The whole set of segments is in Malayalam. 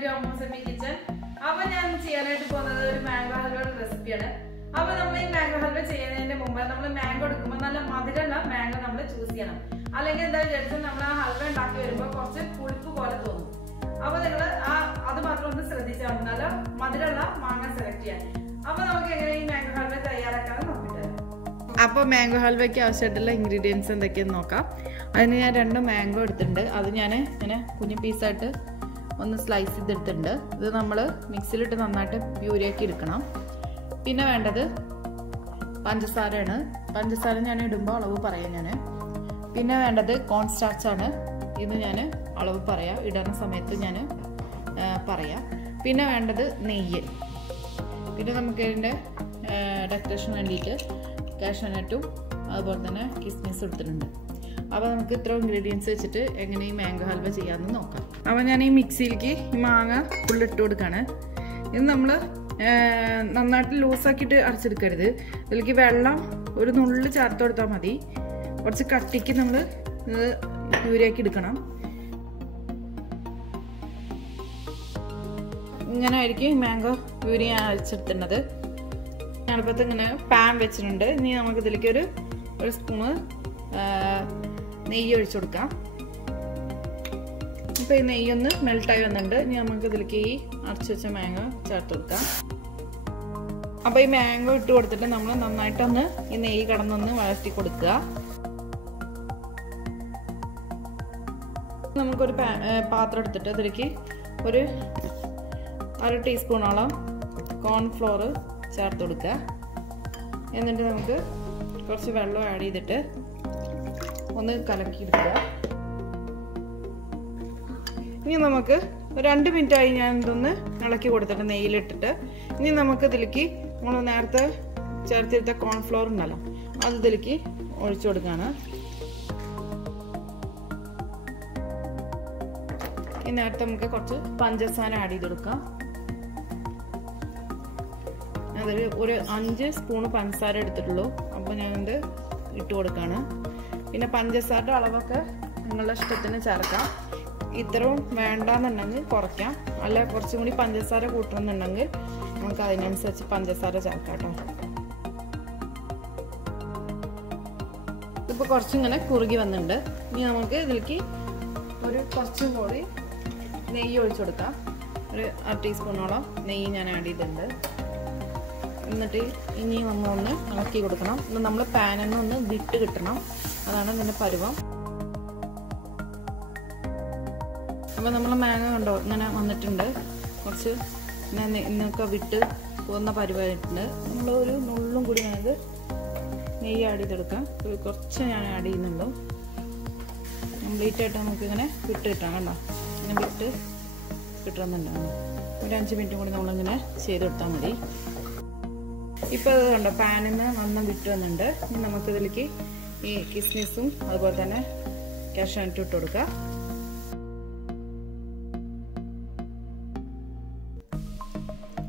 welcome to Ammus Yummy Kitchen. Now I am going to do a mango halwa recipe. Now we will mango halwa mango mango choose. Now mango halwa ingredients അതിന് ഞാൻ രണ്ട് മാംഗോ എടുത്തിട്ടുണ്ട് അത് ഞാൻ ഇങ്ങനെ കുഞ്ഞു പീസായിട്ട് ഒന്ന് സ്ലൈസ് ചെയ്തിട്ടുണ്ട് ഇത് നമ്മൾ മിക്സിയിലിട്ട് നന്നായിട്ട് പ്യൂരിയാക്കി എടുക്കണം പിന്നെ വേണ്ടത് പഞ്ചസാരയാണ് പഞ്ചസാര ഞാൻ ഇടുമ്പോൾ അളവ് പറയാം ഞാൻ പിന്നെ വേണ്ടത് കോൺ സ്റ്റാർച്ച് ആണ് ഇത് ഞാൻ അളവ് പറയാം ഇടുന്ന സമയത്ത് ഞാൻ പറയാം പിന്നെ വേണ്ടത് നെയ്യ് പിന്നെ നമുക്ക് ഇതിന്റെ ഡെക്കറേഷൻ വേണ്ടിയിട്ട് കാഷ്യൂ നട്ടും അതുപോലെ തന്നെ കിസ്മിസ് എടുത്തിട്ടുണ്ട് अब നമുക്ക് ഇത്ര ഇൻഗ്രീഡിയൻസ് വെച്ചിട്ട് എങ്ങനെ ഈ മാംഗോ ഹൽവ ചെയ്യാമെന്ന് നോക്കാം അപ്പോൾ ഞാൻ ഈ മിക്സിയിലേക്ക് ഈ മാങ്ങ ഫുൾ ഇട്ട് കൊടുക്കാണ് ഇത് നമ്മൾ നന്നായിട്ട് ലൂസ് ആക്കിയിട്ട് അരച്ചെടുക്കരുത് ഇതിലേക്ക് വെള്ളം ഒരു നുള്ളു ചേർത്ത് കൊടുത്താൽ മതി കുറച്ച് കട്ടിക്ക് നമ്മൾ ഇത് പ്യൂരിയാക്കി എടുക്കണം ഇങ്ങനെ ആയിരിക്കും മാംഗോ പ്യൂരി അരച്ചെടുക്കുന്നത് ഞാനിപ്പോൾ ഇങ്ങനെ പാൻ വെച്ചിട്ടുണ്ട് ഇനി നമുക്ക് ഇതിലേക്ക് ഒരു സ്പൂണ് നെയ്യ് ഒഴിച്ചു കൊടുക്കാം ഇപ്പോൾ ഈ നെയ്യൊന്ന് മെൽട്ടായി വന്നിട്ടുണ്ട് ഇനി നമുക്ക് ഇതിലേക്ക് ഈ അരച്ചു വെച്ച മാംഗോ ചേർത്ത് കൊടുക്കാം അപ്പോൾ ഈ മാംഗോ ഇട്ട് കൊടുത്തിട്ട് നമ്മൾ നന്നായിട്ടൊന്ന് ഈ നെയ്യ് കടന്നൊന്ന് വഴറ്റി കൊടുക്കുക നമുക്കൊരു പാത്രം എടുത്തിട്ട് അതിലേക്ക് ഒരു 1/2 ടീസ്പൂണോളം കോൺഫ്ലോർ ചേർത്ത് കൊടുക്കുക എന്നിട്ട് നമുക്ക് കുറച്ച് വെള്ളം ആഡ് ചെയ്തിട്ട് ഒന്ന് കലക്കി എടുക്കുക ഇനി നമുക്ക് 2 മിനിറ്റ് ആയി ഞാൻ ഇതൊന്ന് ഇളക്കി കൊടുത്തിട്ട് നെയ്യിലിട്ടിട്ട് ഇനി നമുക്ക് ഇതിലേക്ക് നമ്മൾ നേരത്തെ ചേർത്തെടുത്ത കോൺഫ്ലോർ ഉണ്ടല്ലോ അത് ഇതിലേക്ക് ഒഴിച്ചു കൊടുക്കാണ് ഈ നേരത്തെ നമുക്ക് കുറച്ച് പഞ്ചസാര ആഡ് ചെയ്ത് കൊടുക്കാം അതിൽ ഒരു 5 സ്പൂൺ പഞ്ചസാര എടുത്തിട്ടുള്ളൂ അപ്പോൾ ഞാനിത് ഇട്ട് കൊടുക്കാണ് പിന്നെ പഞ്ചസാരയുടെ അളവൊക്കെ നിങ്ങളുടെ ഇഷ്ടത്തിന് ചേർക്കാം ഇത്രയും വേണ്ടാന്നുണ്ടെങ്കിൽ കുറയ്ക്കാം അല്ല കുറച്ചും കൂടി പഞ്ചസാര കൂട്ടണമെന്നുണ്ടെങ്കിൽ നമുക്ക് അതിനനുസരിച്ച് പഞ്ചസാര ചേർക്കാം കേട്ടോ ഇപ്പോൾ കുറച്ചിങ്ങനെ കുറുകി വന്നിട്ടുണ്ട് ഇനി നമുക്ക് ഇതിലേക്ക് കുറച്ചും കൂടി നെയ്യ് ഒഴിച്ചു കൊടുക്കാം ഒരു 1/2 ടീസ്പൂണോളം നെയ്യ് ഞാൻ ആഡ് ചെയ്തിട്ടുണ്ട് എന്നിട്ട് ഇനി നമ്മളൊന്ന് ഇളക്കി കൊടുക്കണം നമ്മൾ പാനിൽ നിന്ന് ഒന്ന് വിട്ട് കിട്ടണം അതാണ് ഇതിൻ്റെ പരുവം അപ്പോൾ നമ്മൾ മാങ്ങ കണ്ടോ ഇങ്ങനെ വന്നിട്ടുണ്ട് കുറച്ച് ഇന്നൊക്കെ വിട്ട് പോകുന്ന പരുവായിട്ടുണ്ട് നമ്മൾ ഒരു നുള്ളും കൂടി വേണത് നെയ്യ് ആഡ് ചെയ്തെടുക്കാം കുറച്ച് ഞാൻ ആഡ് ചെയ്യുന്നുള്ളൂ കംപ്ലീറ്റ് ആയിട്ട് നമുക്കിങ്ങനെ വിട്ട് കിട്ടണം കണ്ടോ ഇങ്ങനെ വിട്ട് കിട്ടുന്നുണ്ടാകും ഒരു 5 മിനിറ്റും കൂടി നമ്മളിങ്ങനെ ചെയ്ത് കൊടുത്താൽ മതി ഇപ്പോൾ ഇത് കണ്ടോ പാനിൽ നിന്ന് നന്ന വിട്ട് വന്നിട്ടുണ്ട് ഇനി നമുക്കിതിലേക്ക് ഈ കിസ്മിസും അതുപോലെ തന്നെ കാഷ്യൂ നട്ടും ഇട്ട് കൊടുക്കുക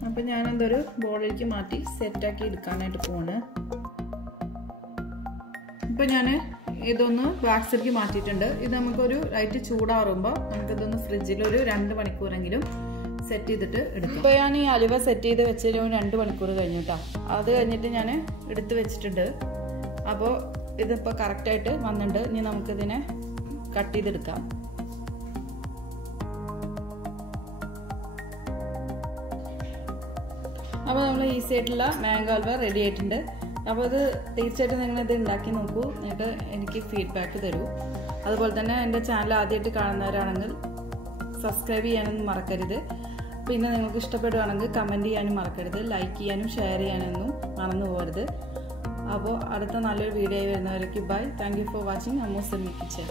അപ്പം ഞാനെന്തൊരു ബോളിലേക്ക് മാറ്റി സെറ്റാക്കി എടുക്കാനായിട്ട് പോവാണ് ഇപ്പം ഞാൻ ഇതൊന്ന് ബാക്സിലേക്ക് മാറ്റിയിട്ടുണ്ട് ഇത് നമുക്കൊരു ലൈറ്റ് ചൂടാറുമ്പോൾ നമുക്കിതൊന്ന് ഫ്രിഡ്ജിൽ ഒരു 2 മണിക്കൂറെങ്കിലും സെറ്റ് ചെയ്തിട്ട് എടുക്കും ഇപ്പോൾ ഞാൻ ഈ അലുവ സെറ്റ് ചെയ്ത് വെച്ചൊരു 2 മണിക്കൂർ കഴിഞ്ഞു കേട്ടോ അത് കഴിഞ്ഞിട്ട് ഞാൻ എടുത്ത് വെച്ചിട്ടുണ്ട് അപ്പോൾ ഇതിപ്പോൾ കറക്റ്റായിട്ട് വന്നിട്ടുണ്ട് ഇനി നമുക്കിതിനെ കട്ട് ചെയ്തെടുക്കാം അപ്പോൾ നമ്മൾ ഈസി ആയിട്ടുള്ള മാംഗോ ഹൽവ റെഡി ആയിട്ടുണ്ട് അപ്പോൾ ഇത് തീർച്ചയായിട്ടും നിങ്ങളിത് ഉണ്ടാക്കി നോക്കൂ എന്നിട്ട് എനിക്ക് ഫീഡ്ബാക്ക് തരൂ അതുപോലെ തന്നെ എൻ്റെ ചാനൽ ആദ്യമായിട്ട് കാണുന്നവരാണെങ്കിൽ സബ്സ്ക്രൈബ് ചെയ്യാനൊന്നും മറക്കരുത് പിന്നെ നിങ്ങൾക്ക് ഇഷ്ടപ്പെടുകയാണെങ്കിൽ കമൻറ്റ് ചെയ്യാനും മറക്കരുത് ലൈക്ക് ചെയ്യാനും ഷെയർ ചെയ്യാനൊന്നും മറന്നു പോകരുത് അപ്പോൾ അടുത്ത നല്ലൊരു വീഡിയോ വരുന്നവരേക്ക് bye thank you for watching Ammu's yummy kitchen